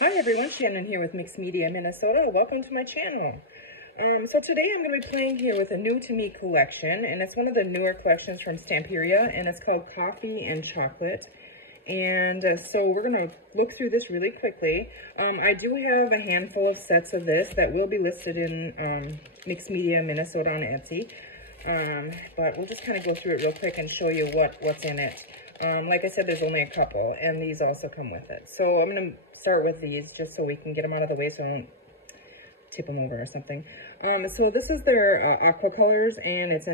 Hi everyone, Shannon here with Mixed Media Minnesota. Welcome to my channel. So today I'm going to be playing here with a new to me collection, and it's one of the newer collections from Stamperia, and it's called Coffee and Chocolate. And so we're going to look through this really quickly. I do have a handful of sets of this that will be listed in Mixed Media Minnesota on Etsy. But we'll just kind of go through it real quick and show you what's in it. Like I said, there's only a couple, and these also come with it. So I'm going to start with these just so we can get them out of the way so I don't tip them over or something. So this is their aqua colors, and it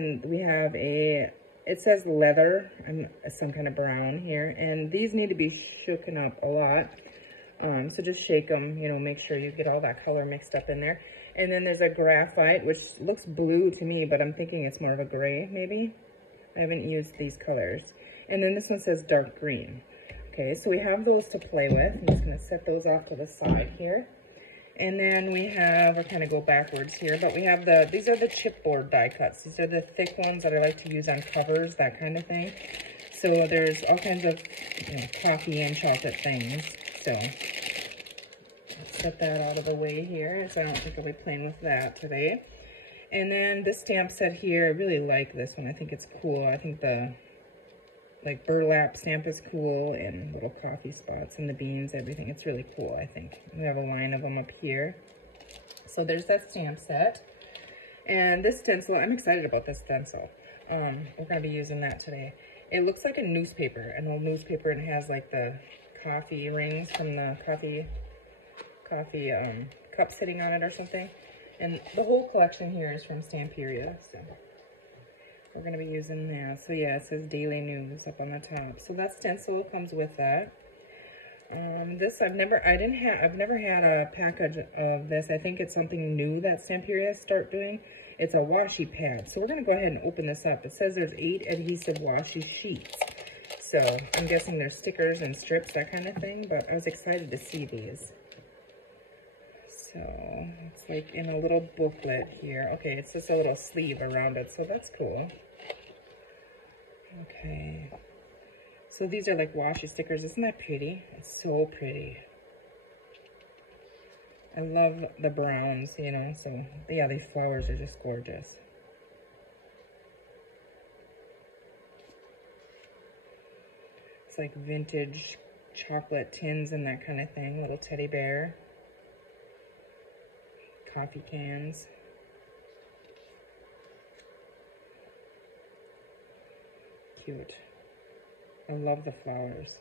says leather and some kind of brown here, and these need to be shooken up a lot. So just shake them, make sure you get all that color mixed up in there. And then there's a graphite, which looks blue to me, but I'm thinking it's more of a gray, maybe. I haven't used these colors. And then this one says dark green. Okay, so we have those to play with. I'm just going to set those off to the side here. And then we have, I'll kind of go backwards here, but we have these are the chipboard die cuts. These are the thick ones that I like to use on covers, that kind of thing. So there's all kinds of coffee and chocolate things. So let's set that out of the way here, so I don't think I'll be playing with that today. And then this stamp set here, I really like this one. I think it's cool. I think the burlap stamp is cool, and little coffee spots and the beans, everything. It's really cool, I think. We have a line of them up here. So there's that stamp set. And this stencil, I'm excited about this stencil. We're going to be using that today. It looks like a newspaper, an old newspaper, and it has like the coffee rings from the coffee cup sitting on it or something. And the whole collection here is from Stamperia, so we're going to be using that. So yeah, it says Daily News up on the top. So that stencil comes with that. This I've never had a package of this. I think it's something new that Stamperia start doing. It's a washi pad. So we're going to go ahead and open this up. It says there's 8 adhesive washi sheets. So I'm guessing there's stickers and strips, that kind of thing, but I was excited to see these. So it's like in a little booklet here. Okay, it's just a little sleeve around it, so that's cool. Okay. So these are like washi stickers. Isn't that pretty? It's so pretty. I love the browns, so yeah, these flowers are just gorgeous. It's like vintage chocolate tins and that kind of thing. Little teddy bear. Coffee cans. Cute. I love the flowers.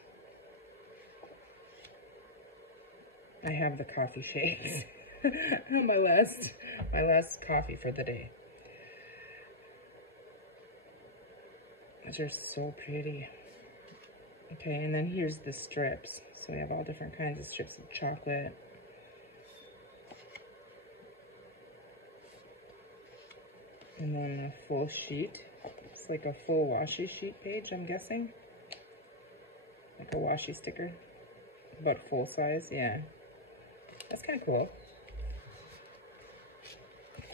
I have the coffee shakes. my last coffee for the day. These are so pretty. Okay, and then here's the strips. So we have all different kinds of strips of chocolate. And then a full sheet. It's like a full washi sheet page, I'm guessing. Like a washi sticker, but full size, yeah. That's kind of cool.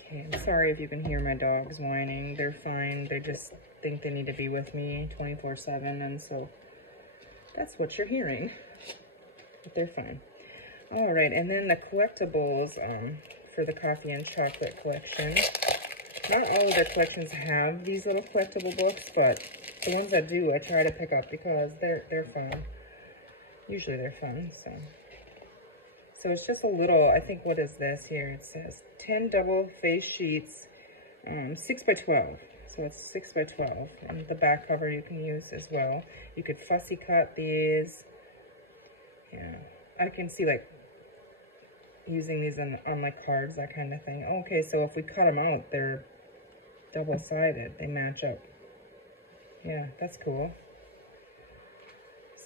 Okay, I'm sorry if you can hear my dogs whining. They're fine. They just think they need to be with me 24/7, and so that's what you're hearing. But they're fine. All right, and then the collectibles for the coffee and chocolate collection. Not all of their collections have these little collectible books, but the ones that do, I try to pick up because they're fun. Usually they're fun, so it's just a little, I think, what is this here? It says 10 double face sheets, 6 by 12. So it's 6 by 12. And the back cover you can use as well. You could fussy cut these. Yeah, I can see like using these on my cards, that kind of thing. Okay, so if we cut them out, they're double-sided. They match up. Yeah, that's cool.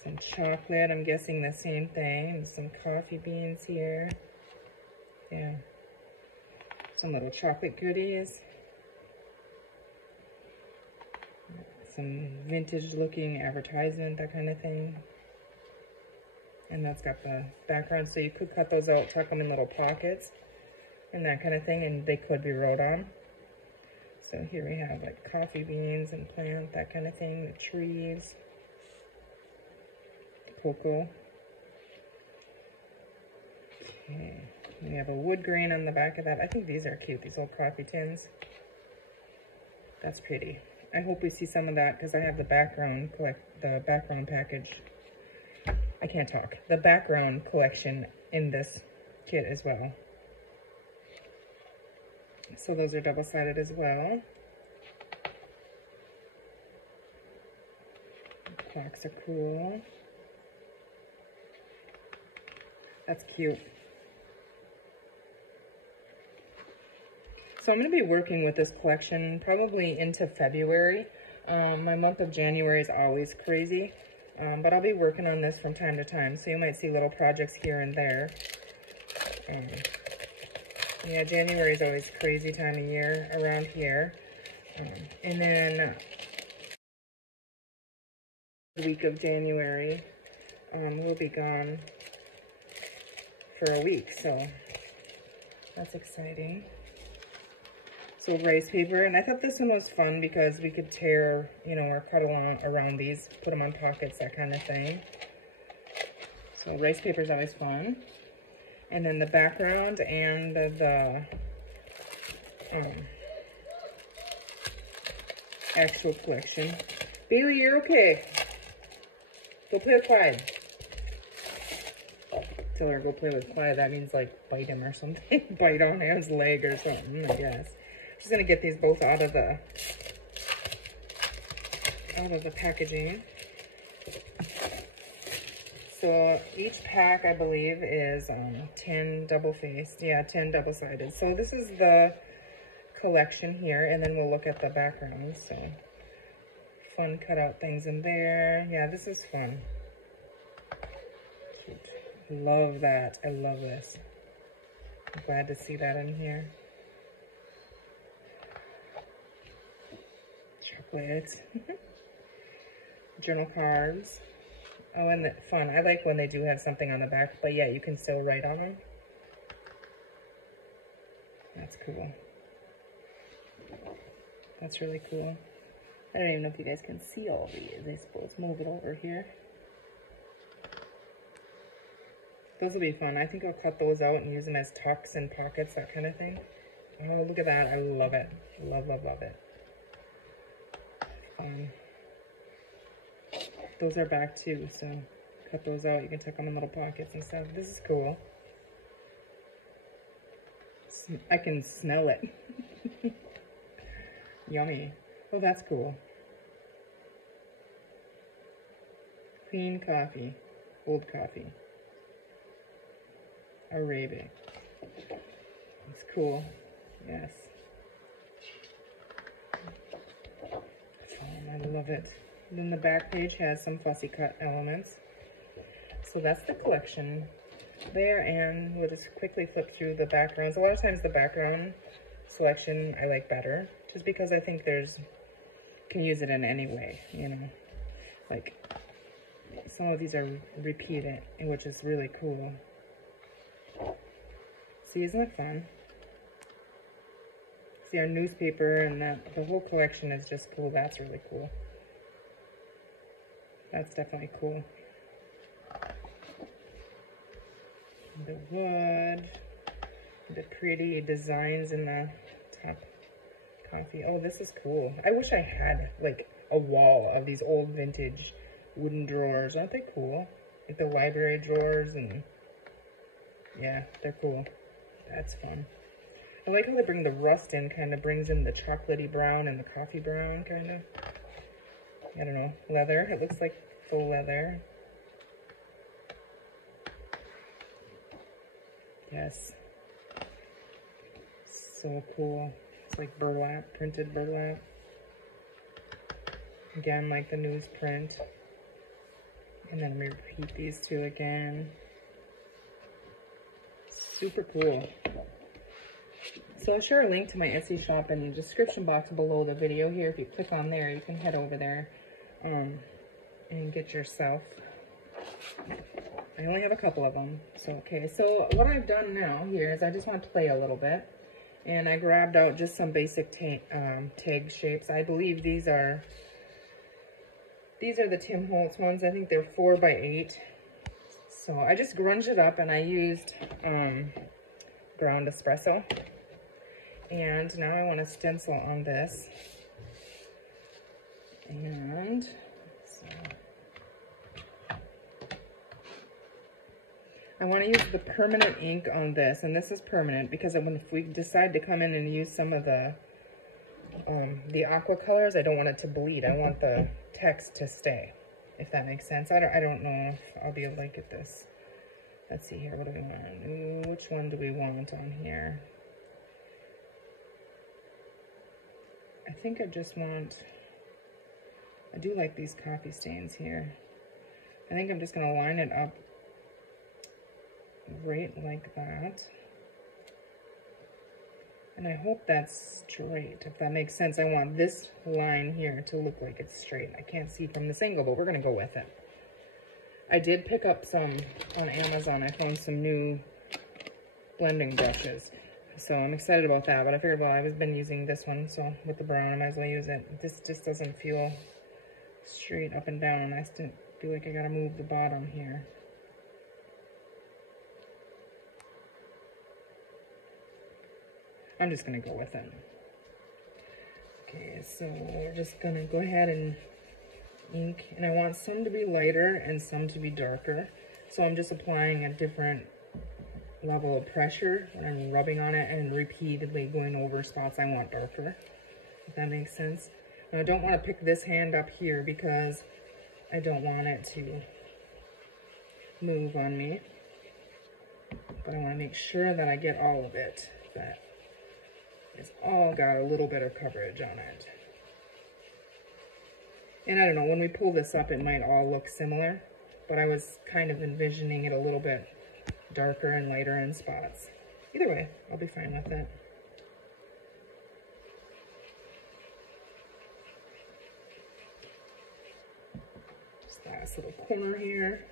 Some chocolate, I'm guessing the same thing. And some coffee beans here. Yeah. Some little chocolate goodies. Some vintage-looking advertisement, that kind of thing. And that's got the background, so you could cut those out, tuck them in little pockets, and that kind of thing, and they could be wrote on. So here we have like coffee beans and plant, that kind of thing, the trees, cocoa. Okay, we have a wood grain on the back of that. I think these are cute, these old coffee tins. That's pretty. I hope we see some of that because I have the background package. I can't talk. The background collection in this kit as well. So those are double-sided as well. Plaques are cool. That's cute. So I'm going to be working with this collection probably into February. My month of January is always crazy, but I'll be working on this from time to time. So you might see little projects here and there. Yeah, January is always a crazy time of year around here. And then the week of January, we'll be gone for a week, so that's exciting. So rice paper, and I thought this one was fun because we could tear, you know, or cut along around these, put them on pockets, that kind of thing. So rice paper is always fun. And then the background and the actual collection. Bailey, you're okay. Go play with Clyde. Tell her go play with Clyde. That means like bite him or something. Bite on his leg or something, I guess. She's gonna get these both out of the packaging. So each pack, I believe, is 10 double-faced. Yeah, 10 double-sided. So this is the collection here, and then we'll look at the background. So fun cutout things in there. Yeah, this is fun. Cute. Love that. I love this. I'm glad to see that in here. Chocolates. Journal cards. Oh, and the fun. I like when they do have something on the back, but yeah, you can still write on them. That's cool. That's really cool. I don't even know if you guys can see all these. I suppose move it over here. Those will be fun. I think I'll cut those out and use them as tucks and pockets, that kind of thing. Oh, look at that. I love it. Love, love, love it. Those are back too, so cut those out. You can tuck them in little pockets and stuff. This is cool. I can smell it. Yummy. Oh, that's cool. Clean coffee. Old coffee. Arabic. It's cool. Yes. I love it. And then the back page has some fussy cut elements. So that's the collection there, and we'll just quickly flip through the backgrounds. A lot of times the background selection I like better, just because I think can use it in any way, you know. Like, some of these are repeated, which is really cool. See, isn't it fun? See, our newspaper and the whole collection is just cool. That's really cool. That's definitely cool. The wood, the pretty designs in the top coffee. Oh, this is cool. I wish I had like a wall of these old vintage wooden drawers. Aren't they cool? Like the library drawers, and yeah, they're cool. That's fun. I like how they bring the rust in, kind of brings in the chocolatey brown and the coffee brown, kind of. I don't know, leather. It looks like faux leather. Yes. So cool. It's like burlap, printed burlap. Again, like the newsprint. And then repeat these two again. Super cool. So I'll share a link to my Etsy shop in the description box below the video here. If you click on there, you can head over there and get yourself. I only have a couple of them. So, okay. So what I've done now here is I just want to play a little bit. And I grabbed out just some basic tag shapes. I believe these are the Tim Holtz ones. I think they're 4x8. So I just grunged it up and I used ground espresso. And now I want to stencil on this. And so I want to use the permanent ink on this, and this is permanent because if we decide to come in and use some of the aqua colors, I don't want it to bleed. I want the text to stay, if that makes sense. I don't know if I'll be able to get this. Let's see here, what do we want? Ooh, which one do we want on here? I think I just want, I do like these coffee stains here. I think I'm just gonna line it up right like that. And I hope that's straight, if that makes sense. I want this line here to look like it's straight. I can't see from this angle, but we're gonna go with it. I did pick up some on Amazon. I found some new blending brushes. So I'm excited about that, but I figured, well, I've been using this one, so with the brown, I might as well use it. This just doesn't feel straight up and down. I still feel like I gotta move the bottom here. I'm just gonna go with it. Okay, so we're just gonna go ahead and ink, and I want some to be lighter and some to be darker. So I'm just applying a different level of pressure when I'm rubbing on it and repeatedly going over spots I want darker, if that makes sense. Now, I don't want to pick this hand up here because I don't want it to move on me, but I want to make sure that I get all of it, that it's all got a little bit of coverage on it. And I don't know, when we pull this up, it might all look similar, but I was kind of envisioning it a little bit darker and lighter in spots. Either way, I'll be fine with it. Just last little corner here.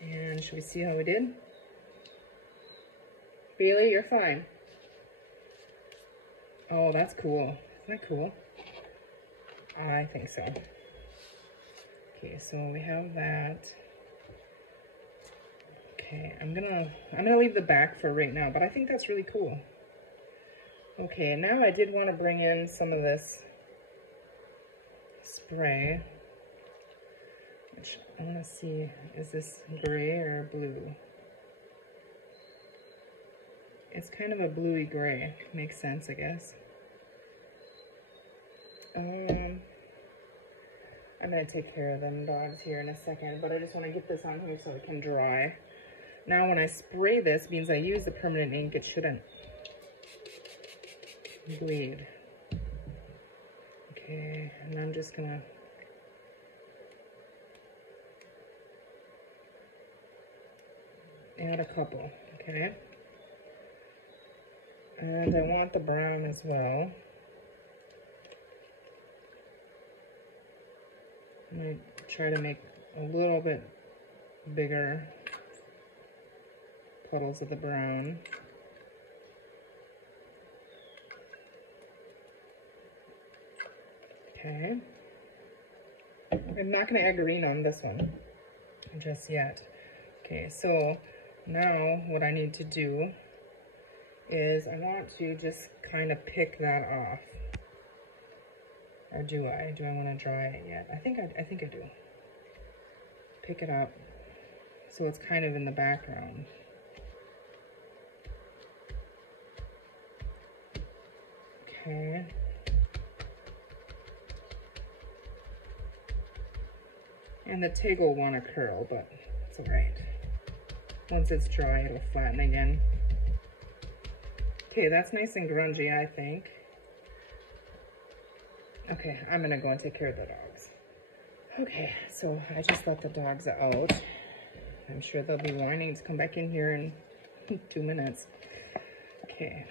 And should we see how we did? Bailey, you're fine. Oh, that's cool. Isn't that cool? I think so. Okay, so we have that. Okay, I'm gonna leave the back for right now, but I think that's really cool. Okay, now I did want to bring in some of this spray, which I want to see, is this gray or blue? It's kind of a bluey gray. Makes sense, I guess. I'm going to take care of them dogs here in a second, but I just want to get this on here so it can dry. Now when I spray this, means I use the permanent ink, it shouldn't bleed. Okay, and I'm just going to add a couple, okay? And I want the brown as well. I might try to make a little bit bigger puddles of the brown. Okay. I'm not going to add green on this one just yet. Okay, so now what I need to do is I want to just kind of pick that off. Or do I? Do I want to dry it yet? I think I do. Pick it up so it's kind of in the background. Okay. And the tag will want to curl, but it's alright. Once it's dry, it'll flatten again. Okay, that's nice and grungy, I think. Okay, I'm gonna go and take care of the dogs. Okay, so I just let the dogs out. I'm sure they'll be whining to come back in here in 2 minutes. Okay,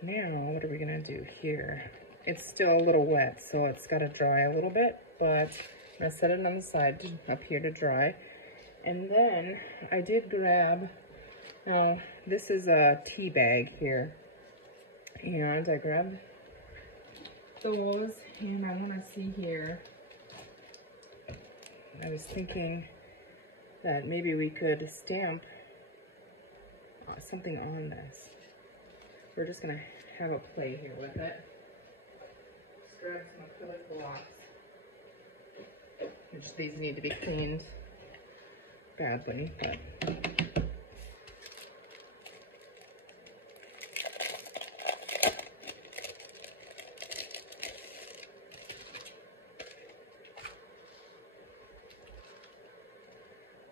now what are we gonna do here? It's still a little wet, so it's gotta dry a little bit, but I'm gonna set it on the side up here to dry. And then I did grab, this is a tea bag here, and I grabbed those, and I want to see here. I was thinking that maybe we could stamp something on this. We're just gonna have a play here with it. Just grab some acrylic blocks. Which these need to be cleaned badly, but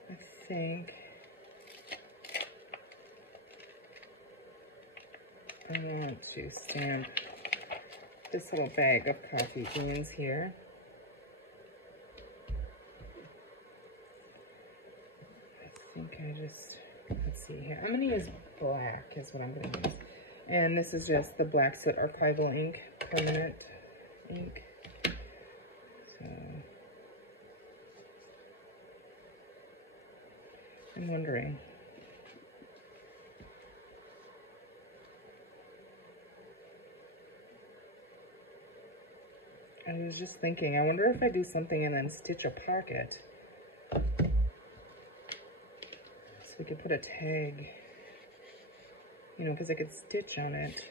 I think I want to stamp this little bag of coffee beans here. Let's see here. I'm going to use black is what I'm going to use. And this is just the Black Soot Archival ink, permanent ink. So, I'm wondering. I was just thinking, I wonder if I do something and then stitch a pocket. We could put a tag, you know, because I could stitch on it.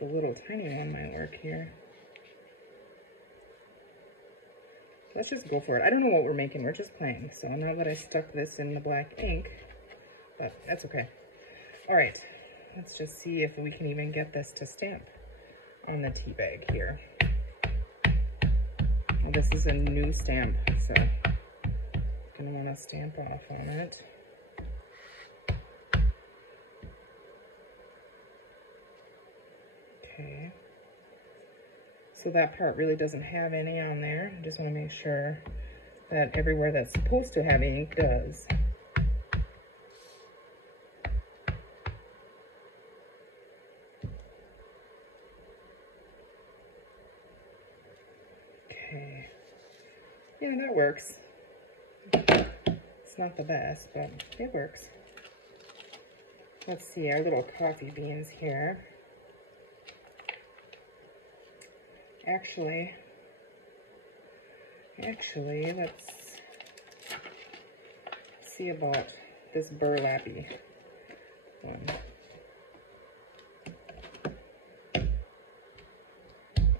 The little tiny one might work here. Let's just go for it. I don't know what we're making. We're just playing. So now that I stuck this in the black ink, but that's okay. All right, let's just see if we can even get this to stamp on the tea bag here. Well, this is a new stamp, so I want to stamp off on it. Okay. So that part really doesn't have any on there. I just want to make sure that everywhere that's supposed to have ink does. Okay. Yeah, that works. It's not the best, but it works. Let's see our little coffee beans here. Actually, let's see about this burlappy one.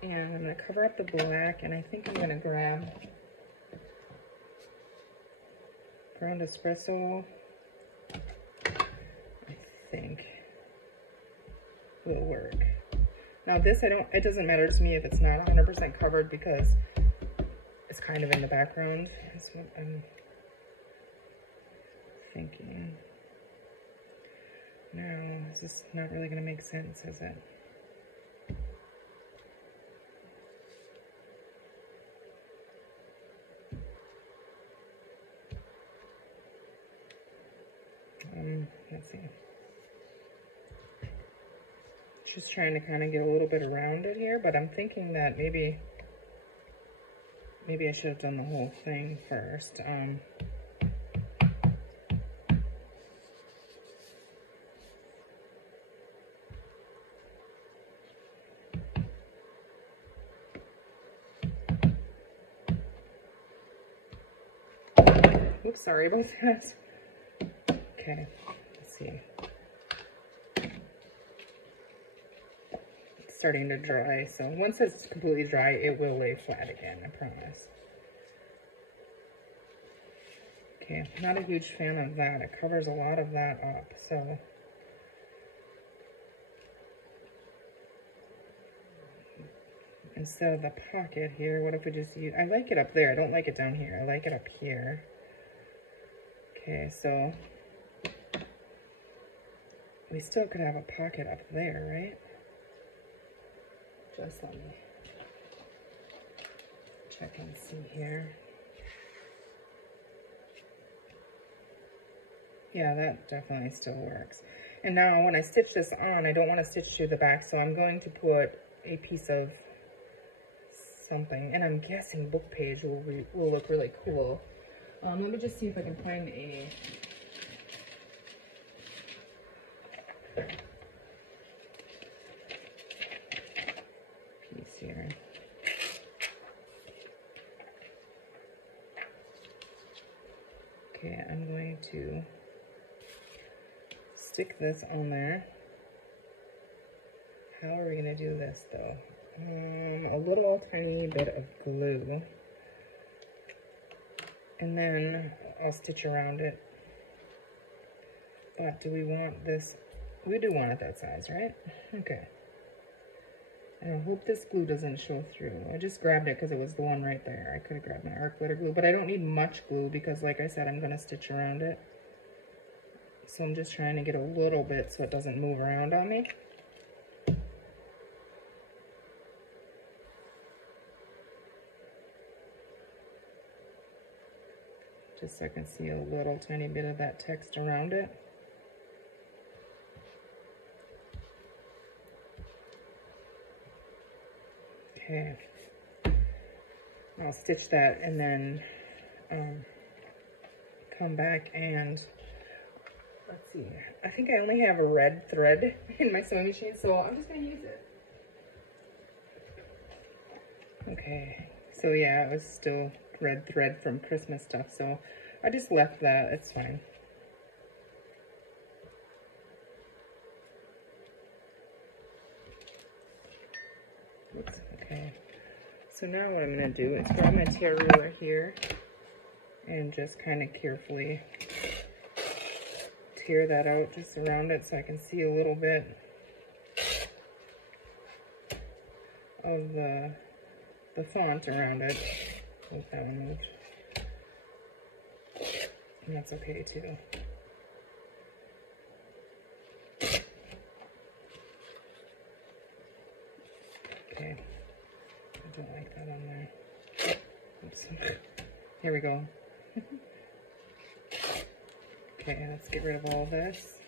And I'm going to cover up the black, and I think I'm going to grab ground espresso. I think will work. Now this, it doesn't matter to me if it's not 100% covered because it's kind of in the background. That's what I'm thinking. Now, this is not really going to make sense, is it? Let's see. Just trying to kind of get a little bit around it here, but I'm thinking that maybe I should have done the whole thing first. Oops, sorry about that. Okay, let's see. It's starting to dry, so once it's completely dry, it will lay flat again, I promise. Okay, not a huge fan of that. It covers a lot of that up, so. Instead of the pocket here, what if we just use, I like it up there. I don't like it down here. I like it up here. Okay, so we still could have a pocket up there, right? Just let me check and see here. Yeah, that definitely still works. And now when I stitch this on, I don't want to stitch to the back, so I'm going to put a piece of something, and I'm guessing book page will look really cool. Let me just see if I can find a piece here. Okay, I'm going to stick this on there. How are we gonna do this though? A little tiny bit of glue. And then I'll stitch around it. But do we want this? We do want it that size, right? Okay. And I hope this glue doesn't show through. I just grabbed it because it was the one right there. I could have grabbed my arc glitter glue, but I don't need much glue because like I said, I'm gonna stitch around it. So I'm just trying to get a little bit so it doesn't move around on me. Just so I can see a little tiny bit of that text around it. Okay. I'll stitch that and then come back and let's see. I think I only have a red thread in my sewing machine, so I'm just gonna use it. Okay, so yeah, it was still red thread from Christmas stuff, so I just left that. It's fine. Oops, okay. So now what I'm gonna do is grab my tear ruler here and just kind of carefully tear that out just around it so I can see a little bit of the font around it. Hope that one moved. And that's okay too. Okay. I don't like that on there. Oops. Here we go. Okay, let's get rid of all this.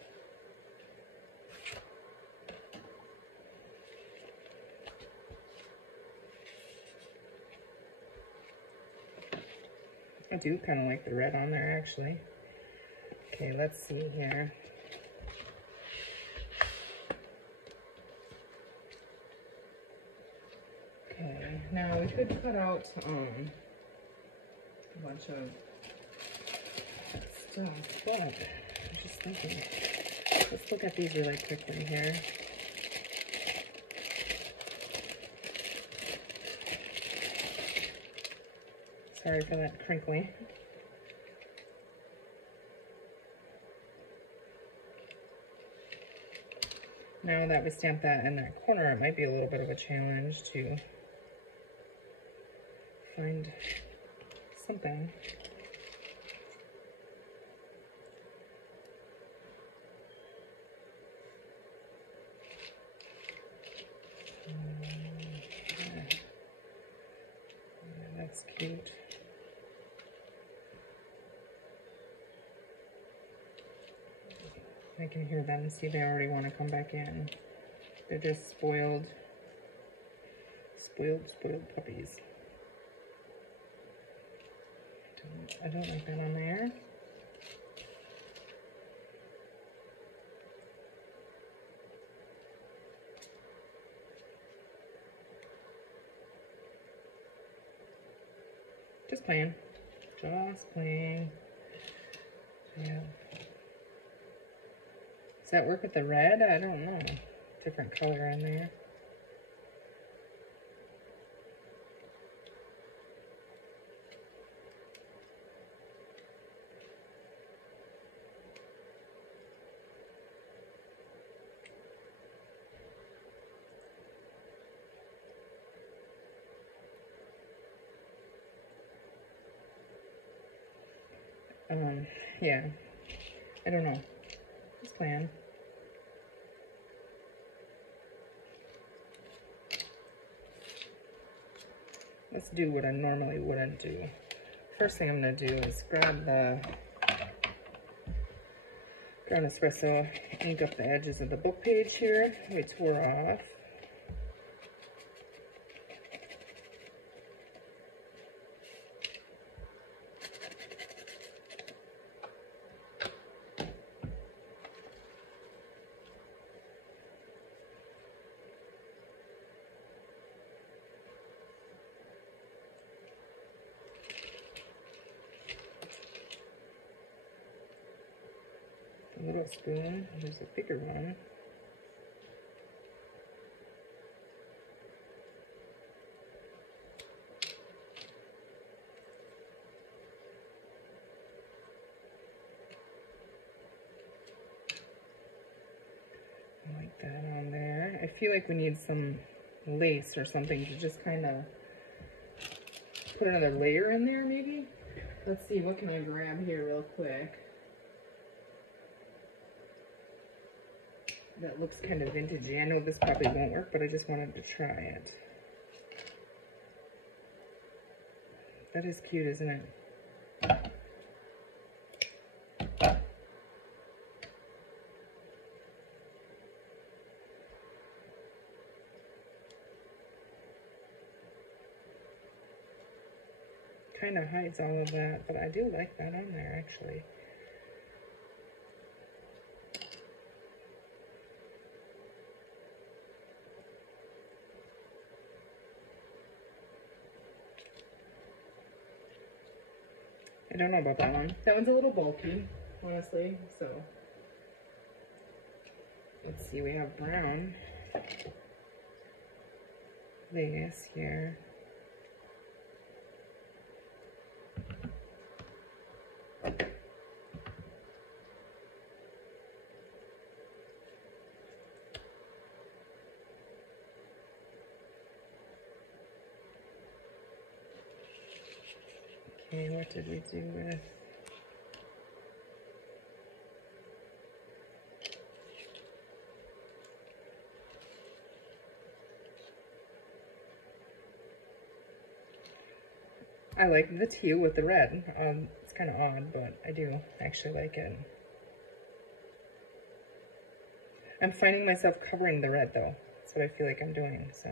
I do kind of like the red on there, actually. Okay, let's see here. Okay, now we could cut out a bunch of stuff, but I'm just thinking. Let's look at these really quickly here. Sorry for that crinkly. Now that we stamped that in that corner, it might be a little bit of a challenge to find something. Yeah, that's cute. I can hear them. See, they already want to come back in. They're just spoiled puppies. I don't like that on there. Just playing. Just playing. Yeah. Does that work with the red? I don't know. Different color in there. Yeah. I don't know. Just playing. Let's do what I normally wouldn't do. First thing I'm going to do is grab the espresso, ink up the edges of the book page here. We tore off. little spoon. There's a bigger one. I like that on there. I feel like we need some lace or something to just kind of put another layer in there, maybe. Let's see, what can I grab here real quick? That looks kind of vintagey. I know this probably won't work, but I just wanted to try it. That is cute, isn't it? Kind of hides all of that, but I do like that on there, actually. I don't know about that one. That one's a little bulky, honestly, so. Let's see, we have brown lace here. Okay, what did we do with? I like the teal with the red. It's kind of odd, but I do actually like it. I'm finding myself covering the red though. That's what I feel like I'm doing, so.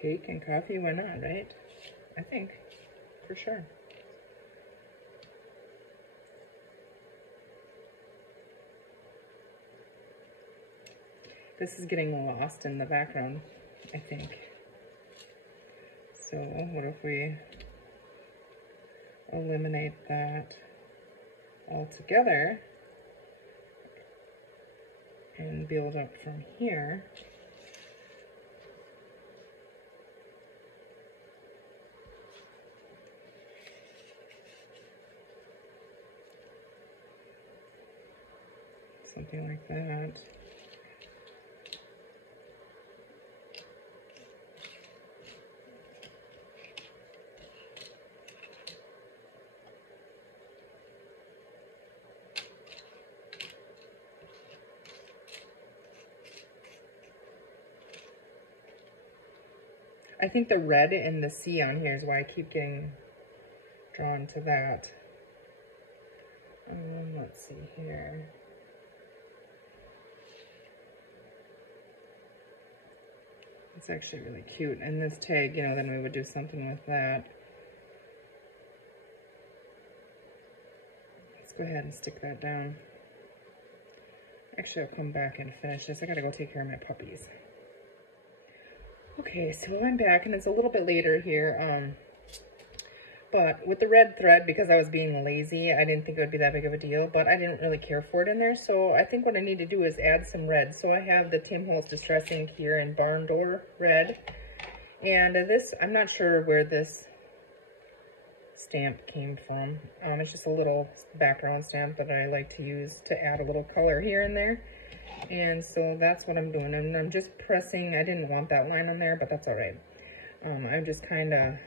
Cake and coffee, why not, right? I think, for sure. This is getting lost in the background, I think. So what if we eliminate that altogether and build up from here? Something like that. I think the red in the sea on here is why I keep getting drawn to that. Let's see here. It's actually really cute. And this tag, you know, then we would do something with that. Let's go ahead and stick that down. Actually, I'll come back and finish this. I gotta go take care of my puppies. Okay, so I'm back and it's a little bit later here. But with the red thread, because I was being lazy, I didn't think it would be that big of a deal, but I didn't really care for it in there. So I think what I need to do is add some red. So I have the Tim Holtz Distress Ink here in Barn Door Red. And this, I'm not sure where this stamp came from. It's just a little background stamp that I like to use to add a little color here and there. And so that's what I'm doing. And I'm just pressing, I didn't want that line in there, but that's all right. I'm just kind of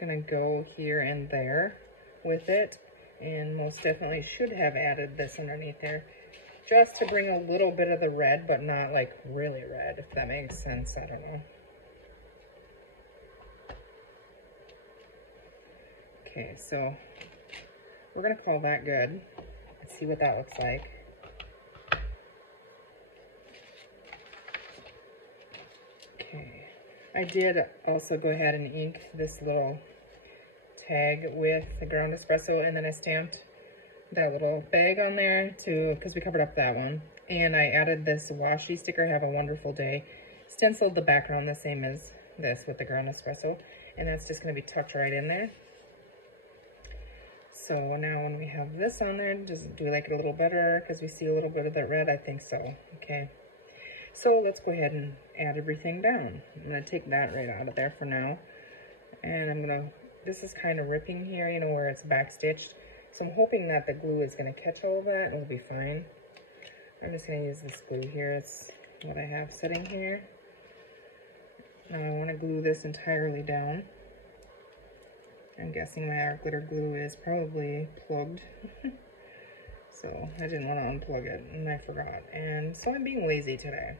gonna go here and there with it, and most definitely should have added this underneath there just to bring a little bit of the red, but not like really red, if that makes sense. I don't know. Okay, so we're gonna call that good. Let's see what that looks like. Okay, I did also go ahead and ink this little tag with the ground espresso, and then I stamped that little bag on there too, because we covered up that one. And I added this washi sticker, have a wonderful day. stenciled the background the same as this with the ground espresso, and that's just going to be tucked right in there. So now when we have this on there, just do we like it a little better because we see a little bit of that red? I think so. Okay. So let's go ahead and add everything down. I'm going to take that right out of there for now. And I'm going to, this is kind of ripping here, you know, where it's back stitched. So I'm hoping that the glue is going to catch all of that and it'll be fine. I'm just going to use this glue here. It's what I have sitting here. Now I want to glue this entirely down. I'm guessing my art glitter glue is probably plugged. So I didn't want to unplug it and I forgot. And so I'm being lazy today.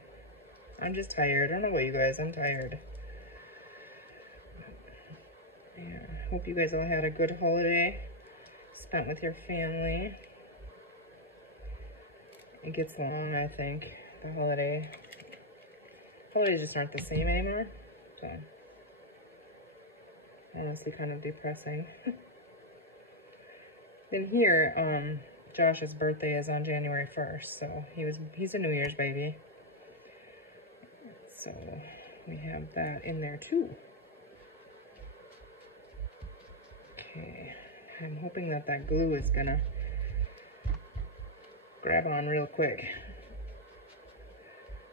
I'm just tired. I don't know about you guys, I'm tired. Yeah, hope you guys all had a good holiday spent with your family. It gets long, I think. The holidays just aren't the same anymore. So honestly kind of depressing. Then here, Josh's birthday is on January 1st, so he's a New Year's baby. So we have that in there too. Okay, I'm hoping that that glue is gonna grab on real quick.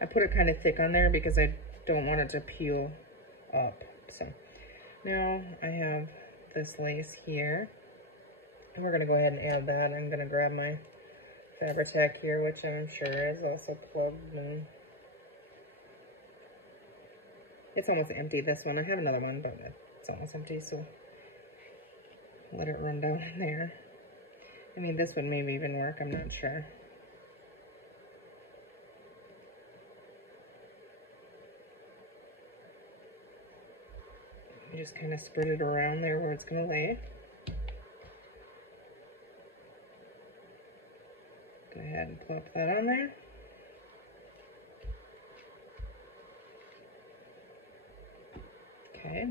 I put it kind of thick on there because I don't want it to peel up. So now I have this lace here. And we're gonna go ahead and add that. I'm gonna grab my Fabri-Tac here, which I'm sure is also plugged and it's almost empty, this one. I have another one, but it's almost empty, so let it run down in there. I mean, this one maybe even work, I'm not sure. You just kind of spread it around there where it's gonna lay. Go ahead and plop that on there. Okay.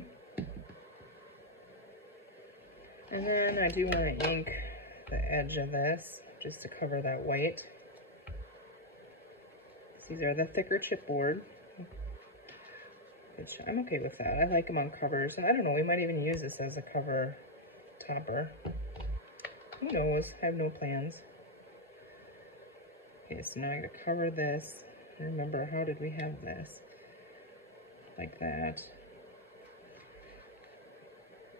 And then I do want to ink the edge of this just to cover that white. These are the thicker chipboard, which I'm okay with that. I like them on covers. I don't know, we might even use this as a cover topper. Who knows? I have no plans. Okay, so now I gotta cover this. Remember, how did we have this? Like that.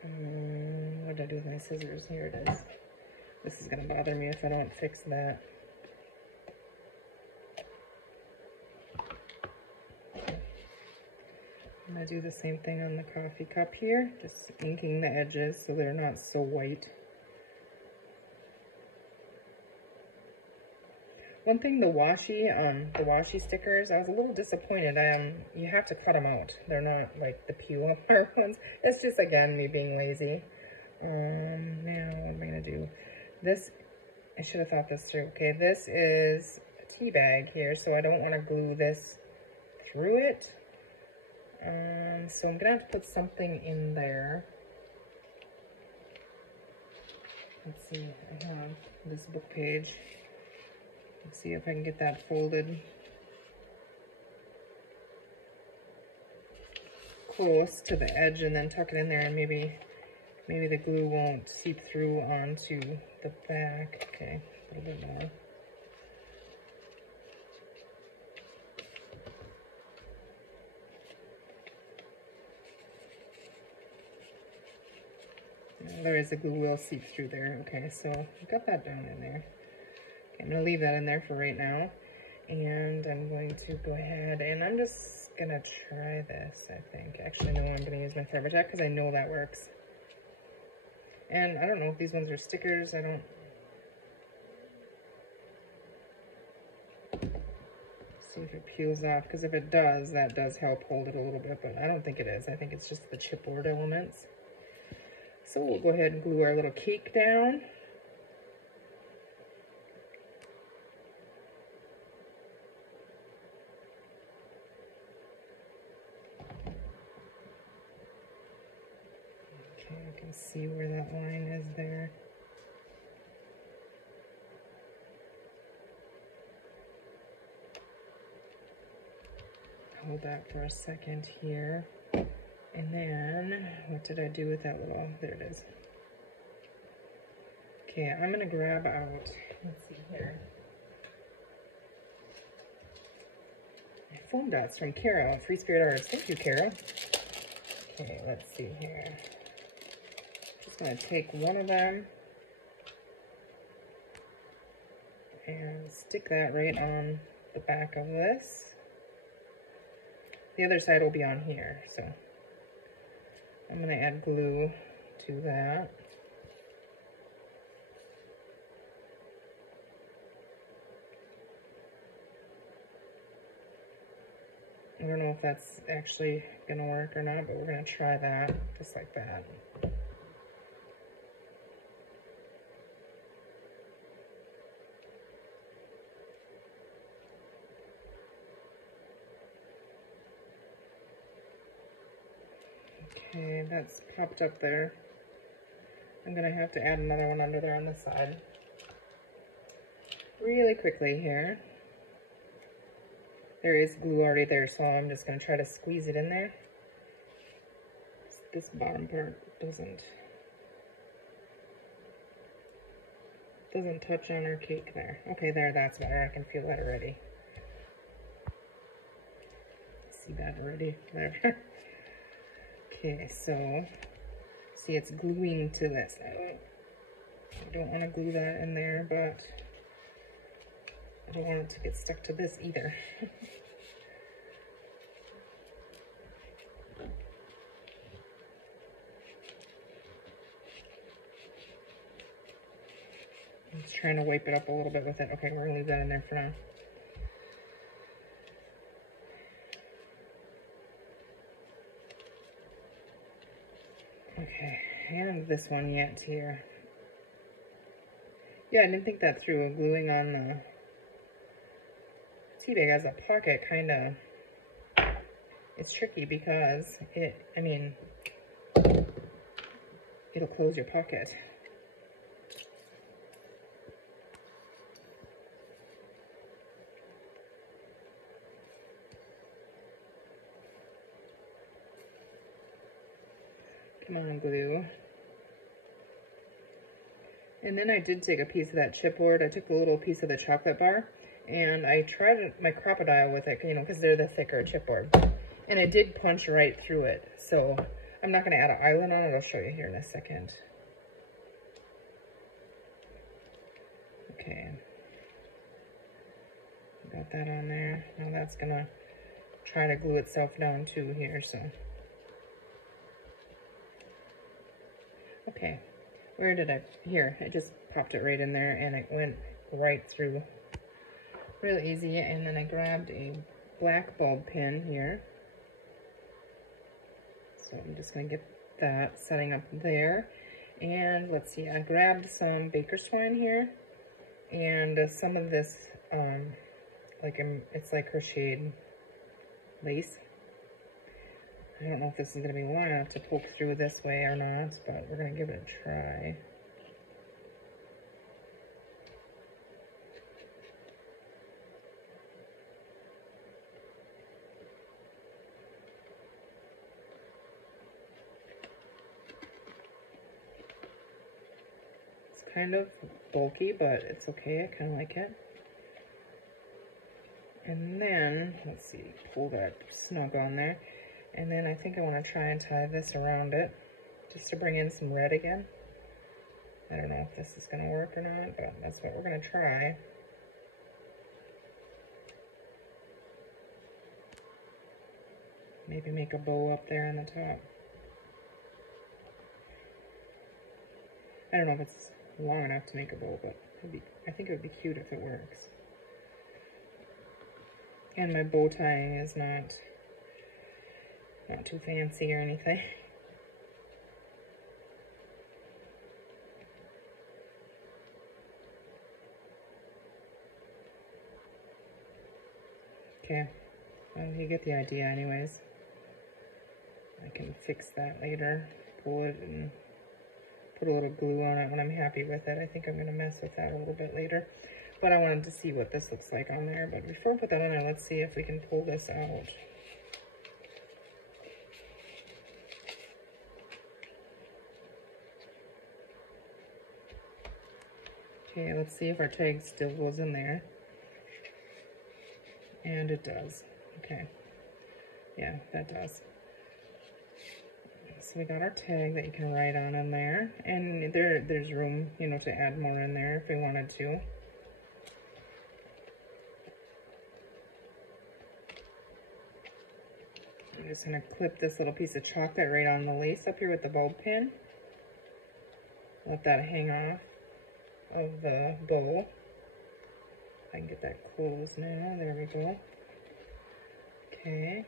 What did I do with my scissors? Here it is. This is gonna bother me if I don't fix that. I'm gonna do the same thing on the coffee cup here, just inking the edges so they're not so white. One thing, the washi stickers, I was a little disappointed. You have to cut them out. They're not like the peel apart ones. It's just, again, me being lazy. Now what am I gonna do? This, I should have thought this through. Okay, this is a tea bag here, so I don't want to glue this through it. So I'm gonna have to put something in there. Let's see, I have this book page. Let's see if I can get that folded close to the edge and then tuck it in there, and maybe the glue won't seep through onto the back. Okay, a little bit more. Otherwise the glue will seep through there. Okay, so I've got that down in there. Okay, I'm going to leave that in there for right now. And I'm going to go ahead and I'm just going to try this, I think. Actually, no, I'm going to use my Fabri-Tac because I know that works. And I don't know if these ones are stickers. I don't... See if it peels off, because if it does, that does help hold it a little bit, but I don't think it is. I think it's just the chipboard elements. So we'll go ahead and glue our little cake down. Okay, I can see where that line is there. hold that for a second here. And then, what did I do with that little, there it is. Okay, I'm gonna grab out, let's see here. Foam dots from Kara, Free Spirit Arts. Thank you, Kara. Okay, let's see here. Just gonna take one of them and stick that right on the back of this. The other side will be on here, so I'm gonna add glue to that. I don't know if that's actually gonna work or not, but we're gonna try that, just like that. Okay, that's popped up there. I'm gonna have to add another one under there on the side. Really quickly here. There is glue already there, so I'm just gonna try to squeeze it in there. This bottom part doesn't touch on our cake there. Okay, there, that's better. I can feel that already. See that already? There. Okay, so see, it's gluing to this. I don't want to glue that in there, but I don't want it to get stuck to this either. I'm just trying to wipe it up a little bit with it. Okay, we're gonna leave that in there for now. Okay, and this one yet here. Yeah, I didn't think that through. Gluing on the tea bag as a pocket kind of, it's tricky because it'll close your pocket. Come on, glue. And then I did take a piece of that chipboard. I took a little piece of the chocolate bar, and I tried my crocodile with it, because they're the thicker chipboard. And it did punch right through it. So I'm not going to add an island on it. I'll show you here in a second. Okay. Got that on there. Now that's going to try to glue itself down too here, so. Okay, where did here, I just popped it right in there and it went right through. Real easy, and then I grabbed a black bulb pin here. So I'm just gonna get that setting up there. And let's see, I grabbed some baker's twine here and some of this, it's like crocheted lace. I don't know if this is going to be long enough to poke through this way or not, but we're going to give it a try. It's kind of bulky, but it's okay. I kind of like it. And then, let's see, pull that snug on there. And then I think I want to try and tie this around it, just to bring in some red again. I don't know if this is going to work or not, but that's what we're going to try. Maybe make a bow up there on the top. I don't know if it's long enough to make a bow, but I think it would be cute if it works. And my bow tying is not too fancy or anything. Okay, well, you get the idea anyways. I can fix that later, pull it and put a little glue on it when I'm happy with it. I think I'm going to mess with that a little bit later. But I wanted to see what this looks like on there. But before I put that on there, let's see if we can pull this out. Okay, let's see if our tag still goes in there. And it does. Okay. Yeah, that does. So we got our tag that you can write on in there. And there's room, you know, to add more in there if we wanted to. I'm just going to clip this little piece of chocolate right on the lace up here with the bulb pin. Let that hang off of the bow. I can get that closed now. There we go. Okay.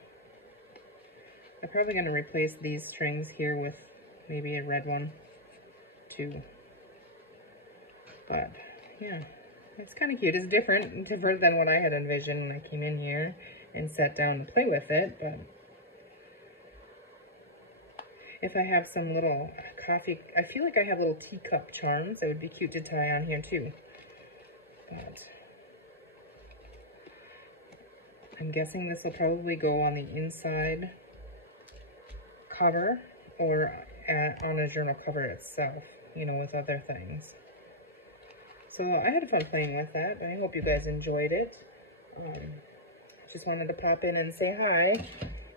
I'm probably going to replace these strings here with maybe a red one too. But yeah, it's kind of cute. It's different than what I had envisioned when I came in here and sat down to play with it. But if I have some little coffee, I feel like I have little teacup charms that would be cute to tie on here too. But I'm guessing this will probably go on the inside cover or on a journal cover itself, you know, with other things. So I had fun playing with that. I hope you guys enjoyed it. Just wanted to pop in and say hi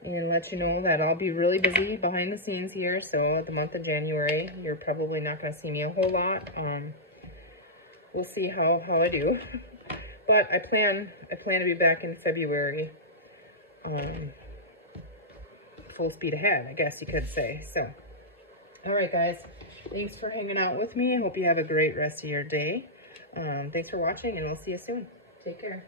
and let you know that I'll be really busy behind the scenes here. So the month of January, you're probably not going to see me a whole lot. We'll see how I do. But I plan to be back in February. Full speed ahead, I guess you could say. So, all right, guys. Thanks for hanging out with me. I hope you have a great rest of your day. Thanks for watching, and I'll see you soon. Take care.